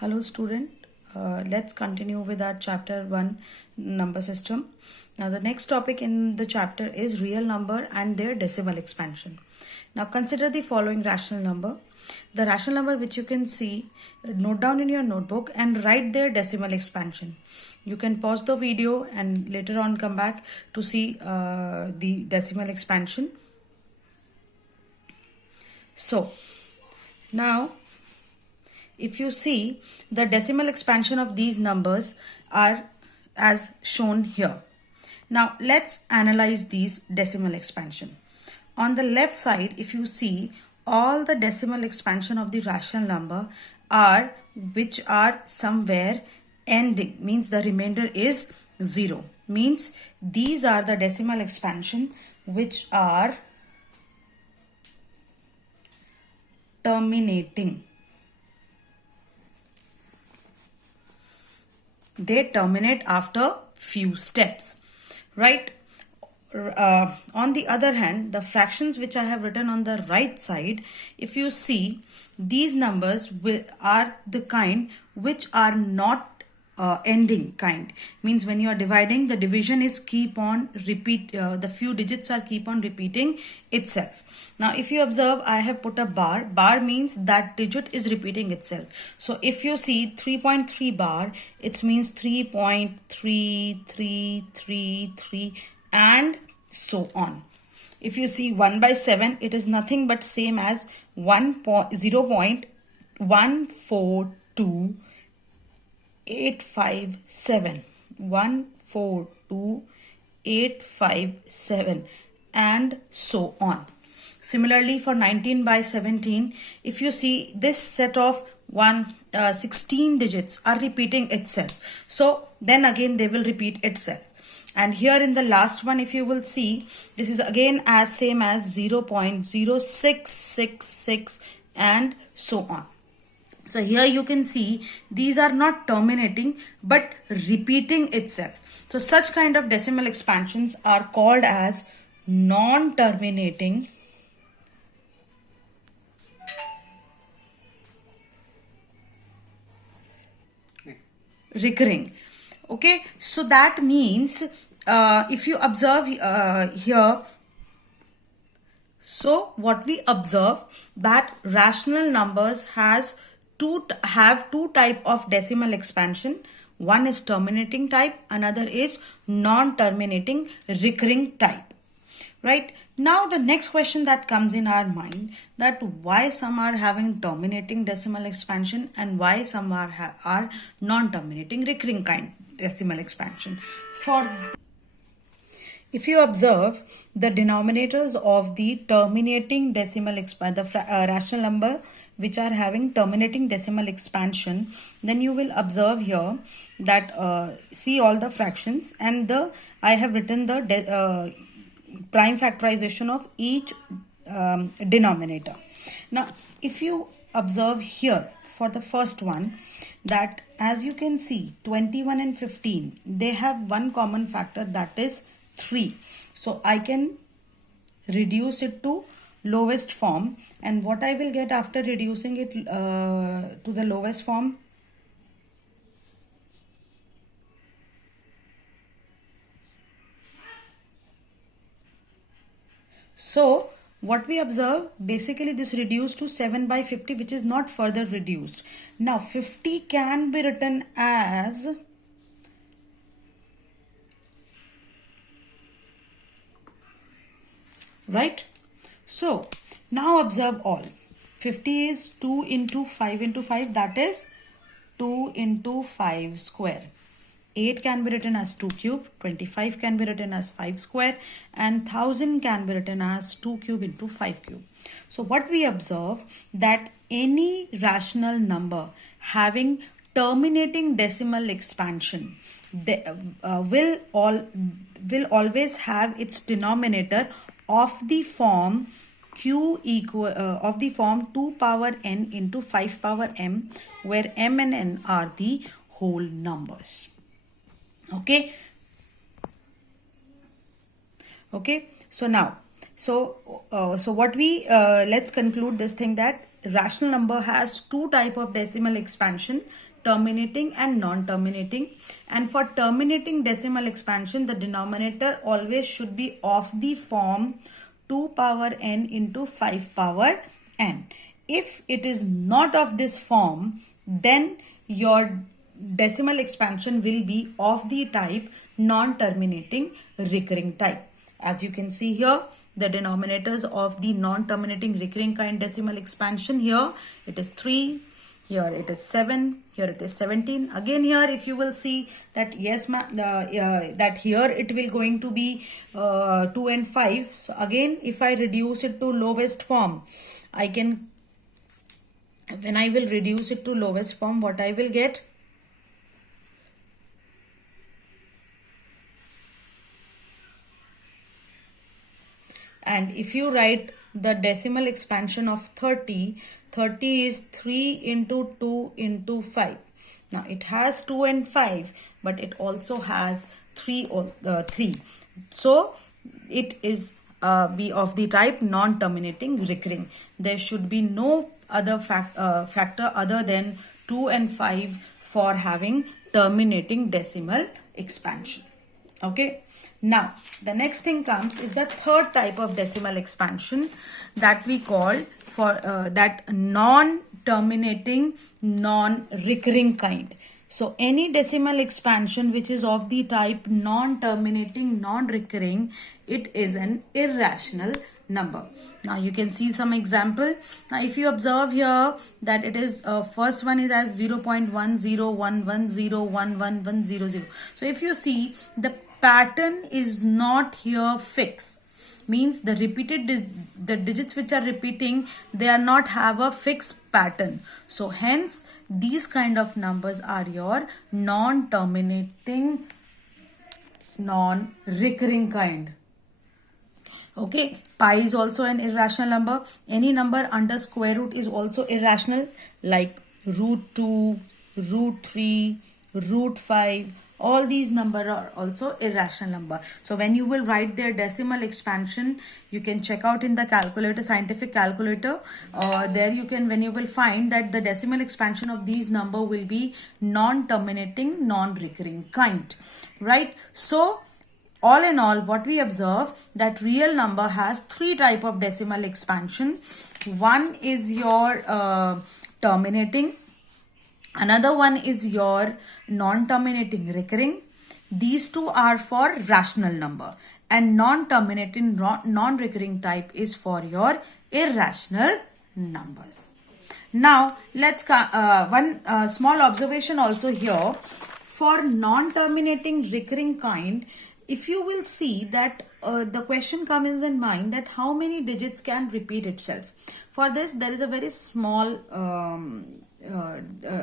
Hello student, let's continue with our chapter 1 number system. Now the next topic in the chapter is real number and their decimal expansion. Now consider the following rational number. The rational number which you can see, note down in your notebook and write their decimal expansion. You can pause the video and later on come back to see the decimal expansion. So now if you see, the decimal expansion of these numbers are as shown here. Now let's analyze these decimal expansion. On the left side, if you see, all the decimal expansion of the rational number are which are somewhere ending, means the remainder is 0. Means these are the decimal expansion which are terminating. They terminate after few steps, right? On the other hand, the fractions which I have written on the right side, if you see, these numbers are the kind which are not ending kind. Means when you are dividing, the division is keep on repeat, the few digits are keep on repeating itself. Now if you observe, I have put a bar. Bar means that digit is repeating itself. So if you see 3.3 bar, it means 3.3333 and so on. If you see 1 by 7, it is nothing but same as 0.142 857, 142,857 and so on. Similarly for 19 by 17, if you see, this set of 16 digits are repeating itself. So then again they will repeat itself. And here in the last one, if you will see, this is again as same as 0.0666 and so on. So here you can see these are not terminating but repeating itself. So such kind of decimal expansions are called as non-terminating recurring. Okay, so that means if you observe here, so what we observe that rational numbers have two type of decimal expansion. One is terminating type, another is non-terminating recurring type. Right? Now the next question that comes in our mind, that why some are having terminating decimal expansion and why some are non-terminating recurring kind decimal expansion. If you observe the denominators of the terminating decimal expansion, the rational number which are having terminating decimal expansion, then you will observe here that see all the fractions and I have written the prime factorization of each denominator. Now if you observe here for the first one, that as you can see 21 and 15, they have one common factor, that is 3. So I can reduce it to lowest form, and what I will get after reducing it to the lowest form, so what we observe, basically this reduced to 7 by 50, which is not further reduced. Now 50 can be written as right. So now observe all. 50 is 2 into 5 into 5, that is 2 into 5 square. 8 can be written as 2 cube, 25 can be written as 5 square, and 1000 can be written as 2 cube into 5 cube. So what we observe, that any rational number having terminating decimal expansion will always have its denominator of the form q equal of the form 2 power n into 5 power m, where m and n are the whole numbers. Okay, so now so what we let's conclude this thing, that rational number has two type of decimal expansion, terminating and non-terminating. And for terminating decimal expansion, the denominator always should be of the form 2 power n into 5 power n. If it is not of this form, then your decimal expansion will be of the type non-terminating recurring type. As you can see here, the denominators of the non-terminating recurring kind decimal expansion, here it is 3, here it is 7, here it is 17. Again here if you will see that yes that here it will going to be 2 and 5. So again if I reduce it to lowest form, I can, when I will reduce it to lowest form, what I will get? And if you write the decimal expansion of 30, 30 is 3 into 2 into 5. Now it has 2 and 5, but it also has 3. So it is be of the type non-terminating recurring. There should be no other factor other than 2 and 5 for having terminating decimal expansion. Okay, now the next thing comes is the third type of decimal expansion that we call for that non-terminating non-recurring kind. So any decimal expansion which is of the type non-terminating non-recurring, it is an irrational number. Now you can see some example. Now if you observe here that it is first one is as 0.10110111100. So if you see, the pattern is not here fixed, means the the digits which are repeating, they are not have a fixed pattern. So hence these kind of numbers are your non-terminating non-recurring kind. Okay, pi is also an irrational number. Any number under square root is also irrational, like √2, √3, √5. All these numbers are also irrational number. So when you will write their decimal expansion, you can check out in the calculator, scientific calculator. There you can, when you will find that the decimal expansion of these number will be non-terminating, non-recurring kind, right? So all in all, what we observe, that real number has three type of decimal expansion. One is your terminating. Another one is your non-terminating recurring. These two are for rational number, and non-terminating non-recurring type is for your irrational numbers. Now let's one small observation also here. For non-terminating recurring kind, if you will see that the question comes in mind that how many digits can repeat itself. For this, there is a very small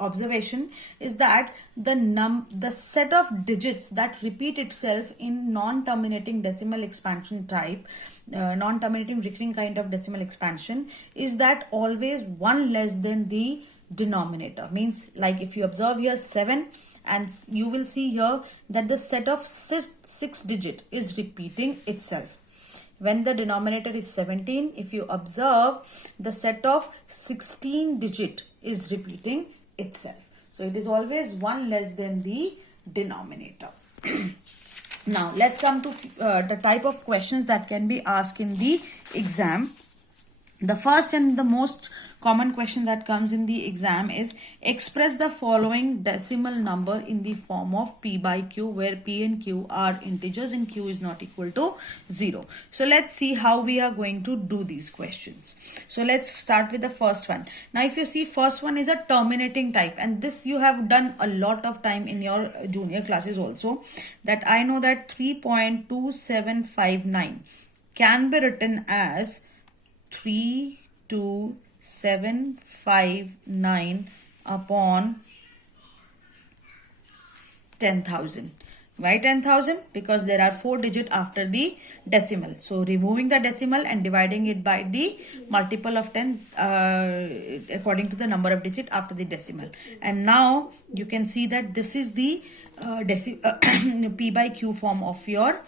observation, is that the set of digits that repeat itself in non-terminating decimal expansion type, non-terminating recurring kind of decimal expansion, is that always one less than the denominator. Means like if you observe here 7, and you will see here that the set of 6 digit is repeating itself. When the denominator is 17, if you observe, the set of 16 digit is repeating itself. So it is always one less than the denominator. Now let's come to the type of questions that can be asked in the exam. The first and the most common question that comes in the exam is, express the following decimal number in the form of p by q, where p and q are integers and q is not equal to 0. So let's see how we are going to do these questions. So let's start with the first one. Now if you see, first one is a terminating type, and this you have done a lot of time in your junior classes also, that I know that 3.2759 can be written as 32759 upon 10,000. Why 10,000? Because there are 4 digits after the decimal. So removing the decimal and dividing it by the multiple of 10 according to the number of digits after the decimal. And now you can see that this is the p by q form of your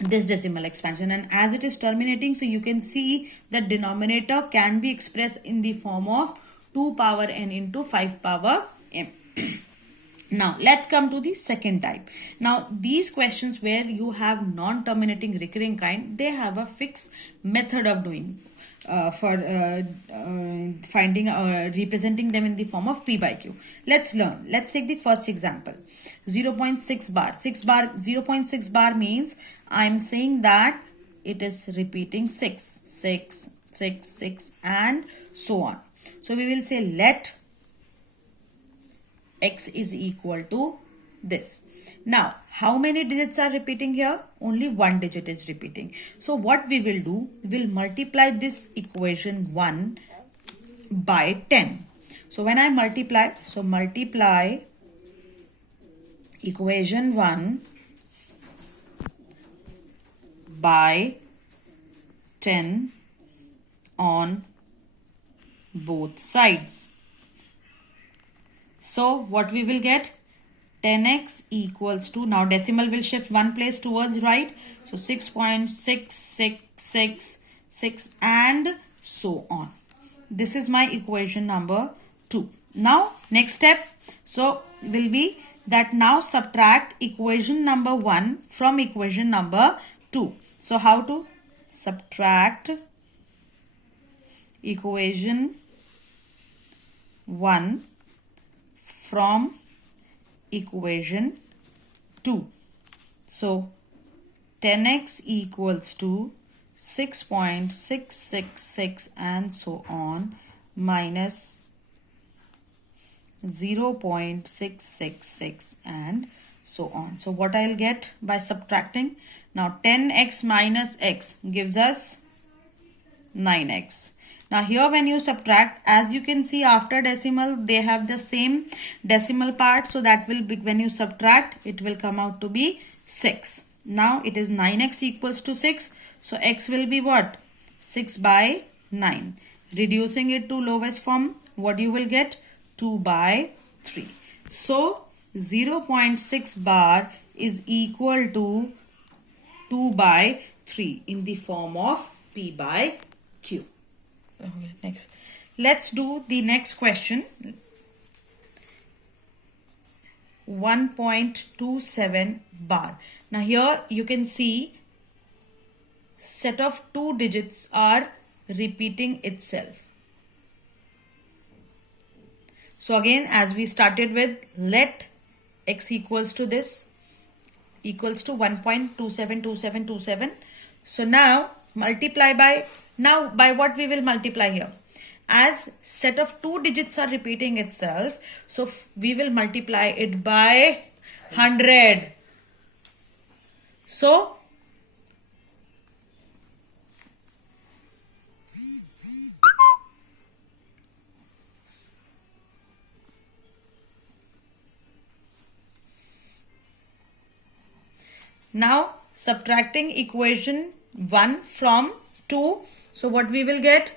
this decimal expansion, and as it is terminating, so you can see the denominator can be expressed in the form of 2 power n into 5 power m. Now let's come to the second type. Now these questions where you have non-terminating recurring kind, they have a fixed method of doing for finding representing them in the form of p by q. Let's learn. Let's take the first example. 0.6 bar. 0.6 bar means I'm saying that it is repeating 6, 6, 6, 6 and so on. So we will say let x is equal to this. Now, how many digits are repeating here? Only one digit is repeating. So what we will do, we'll multiply this equation 1 by 10. So when I multiply, so multiply equation 1 by 10 on both sides. So what we will get? 10x equals to, now decimal will shift one place towards right. So 6.6666 and so on. This is my equation number 2. Now next step, so will be that now subtract equation number 1 from equation number 2. So how to subtract equation 1 from equation 2. So 10x equals to 6.666 and so on minus 0.666 and so on. So what I'll get by subtracting? Now 10x minus x gives us 9x. Now here when you subtract, as you can see after decimal, they have the same decimal part. So that will be, when you subtract, it will come out to be 6. Now it is 9x equals to 6. So x will be what? 6 by 9. Reducing it to lowest form, what you will get? 2 by 3. So 0.6 bar is equal to 2 by 3 in the form of P by Q. Okay, next. Let's do the next question. 1.27 bar. Now here you can see set of 2 digits are repeating itself. So again, as we started with, let x equals to this equals to 1.272727. So now multiply by, now by what we will multiply here? As set of 2 digits are repeating itself, so we will multiply it by 100. So now subtracting equation 1 from 2. So what we will get?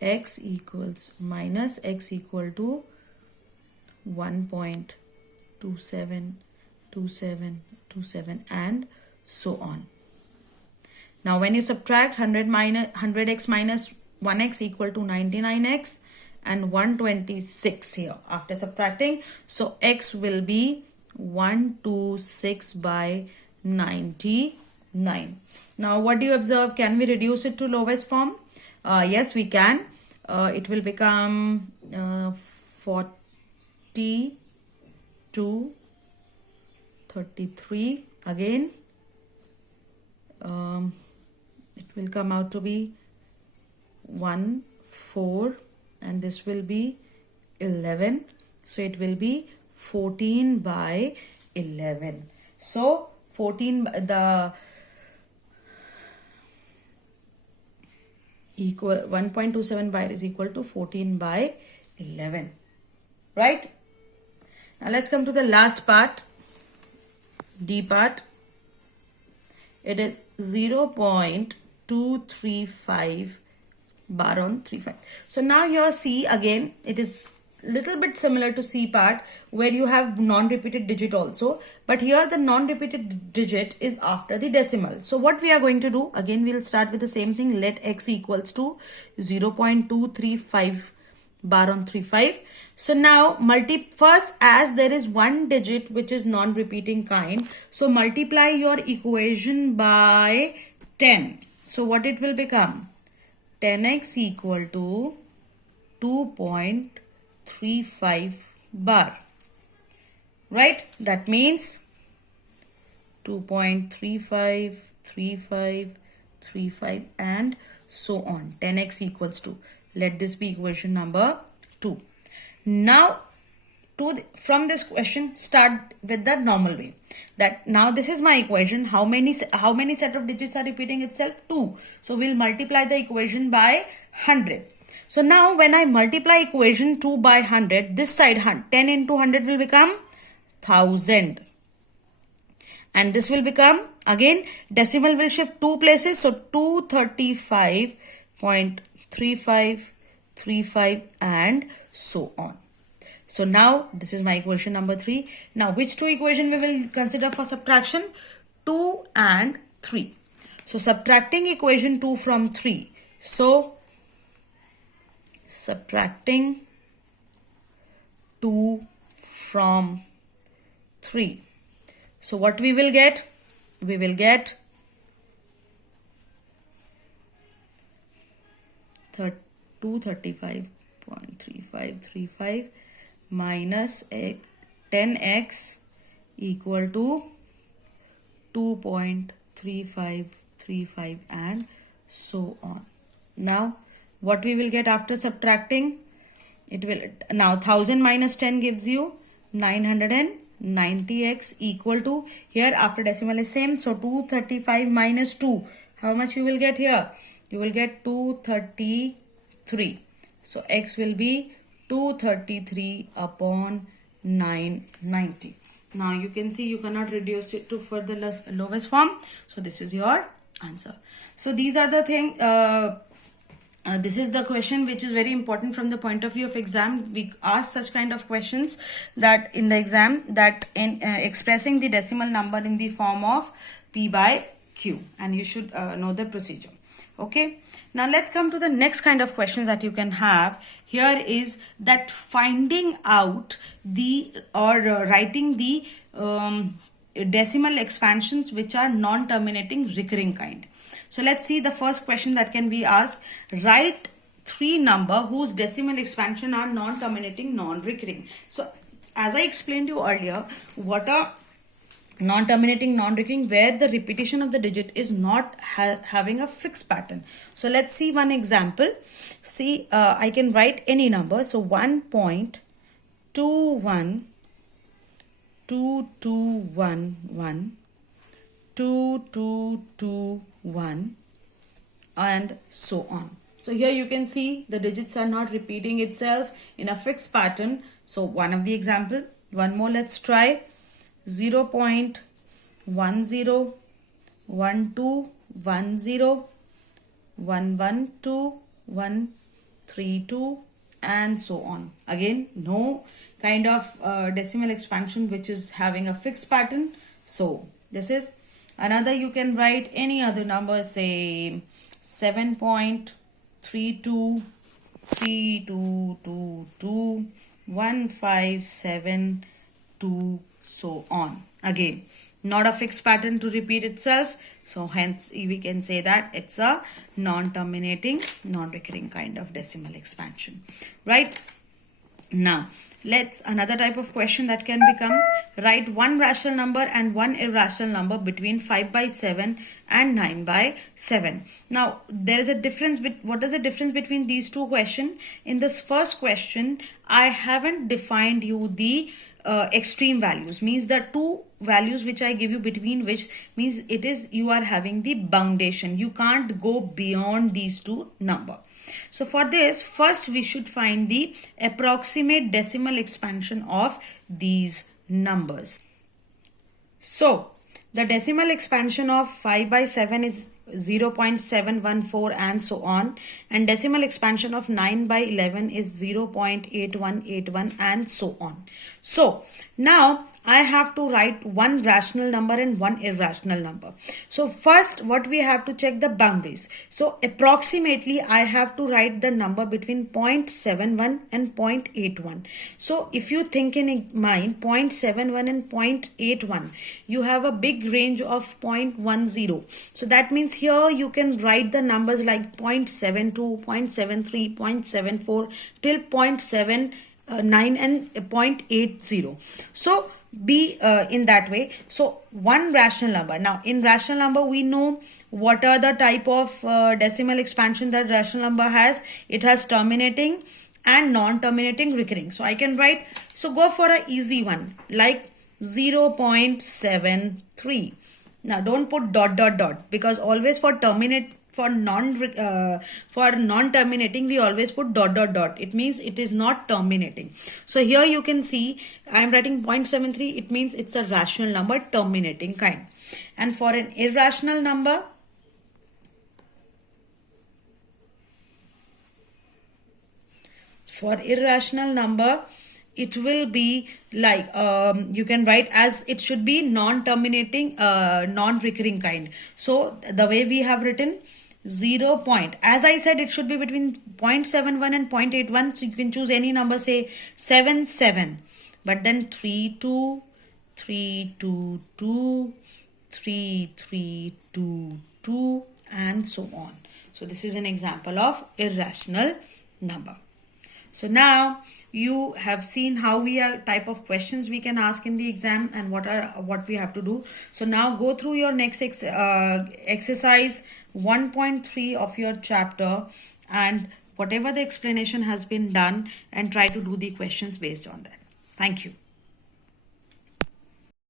X equals minus x equal to 1.272727 and so on. Now when you subtract 100x minus 1x equal to 99x and 126 here after subtracting. So x will be 126 by 99. Now what do you observe? Can we reduce it to lowest form? Yes, we can. It will become 42, 33 again. It will come out to be 1, 4 and this will be 11. So it will be 14 by 11. So 14, the equal 1.27 bar is equal to 14 by 11, right? Now let's come to the last part, D part. It is 0.235 bar on 3 5. So now your C, again it is little bit similar to C part where you have non-repeated digit also, but here the non-repeated digit is after the decimal. So what we are going to do, again we'll start with the same thing. Let x equals to 0.235 bar on 3 5. So now first, as there is one digit which is non-repeating kind, so multiply your equation by 10. So what it will become? 10x equal to 2.35 bar, right? That means 2.35, 35, 35 and so on. 10x equals to, let this be equation number 2. Now from this question, start with the normal way. That now this is my equation. How many set of digits are repeating itself? 2. So we'll multiply the equation by 100. So now when I multiply equation 2 by 100, this side 10 into 100 will become 1000. And this will become, again decimal will shift 2 places. So 235.3535 and so on. So now this is my equation number 3. Now which two equation we will consider for subtraction? 2 and 3. So subtracting equation 2 from 3. So subtracting 2 from 3. So what we will get? We will get 235.3535 minus 10x equal to 2.3535 and so on. Now what we will get after subtracting? It will, now 1000 minus 10 gives you 990x equal to, here after decimal is same, so 235 minus 2, how much you will get here? You will get 233. So x will be 233 upon 990. Now you can see you cannot reduce it to further lowest form. So this is your answer. So these are the things. This is the question which is very important from the point of view of exam. We ask such kind of questions that in the exam, that in expressing the decimal number in the form of P by Q, and you should know the procedure. Okay. Now let's come to the next kind of questions that you can have. Here is that finding out the writing the decimal expansions which are non-terminating recurring kind. So let's see the first question that can be asked. Write 3 number whose decimal expansion are non-terminating, non-recurring. So as I explained to you earlier, what are non-terminating, non-recurring, where the repetition of the digit is not having a fixed pattern. So let's see one example. See, I can write any number. So 1.21, 2211, 2221 and so on. So here you can see the digits are not repeating itself in a fixed pattern. So one of the example, one more, let's try. 0.10, 1210, 112, 132 and so on. Again, no kind of decimal expansion which is having a fixed pattern. So this is another. You can write any other number, say 7.32, 3222, 1572, so on. Again, not a fixed pattern to repeat itself. So hence we can say that it's a non-terminating, non-recurring kind of decimal expansion, right? Now let's another type of question that can become, write one rational number and one irrational number between 5 by 7 and 9 by 7. Now there is a difference. What is the difference between these two questions? In this first question, I haven't defined you the extreme values, means the two values which I give you, between which means it is you are having the boundation. You can't go beyond these two number. So for this, first we should find the approximate decimal expansion of these numbers. So the decimal expansion of 5 by 7 is 0.714 and so on, and decimal expansion of 9 by 11 is 0.8181 and so on. So now I have to write one rational number and one irrational number. So first what we have to check the boundaries. So approximately I have to write the number between 0.71 and 0.81. So if you think in mind 0.71 and 0.81, you have a big range of 0.10. So that means here you can write the numbers like 0.72, 0.73, 0.74 till 0.79 and 0.80. So be in that way. So one rational number. Now in rational number we know what are the type of decimal expansion that rational number has. It has terminating and non-terminating recurring. So I can write, so go for a easy one like 0.73. Now don't put dot dot dot, because always for non-terminating we always put dot dot dot. It means it is not terminating. So here you can see I am writing 0.73. It means it's a rational number, terminating kind. And for an irrational number, it will be like you can write as it should be non-terminating, non-recurring kind. So the way we have written 0 point, as I said, it should be between 0.71 and 0.81. So you can choose any number, say 77, but then 32, 322, 3322 and so on. So this is an example of irrational number. So now you have seen how we are type of questions we can ask in the exam and what we have to do. So now go through your next exercise 1.3 of your chapter, and whatever the explanation has been done, and try to do the questions based on that. Thank you.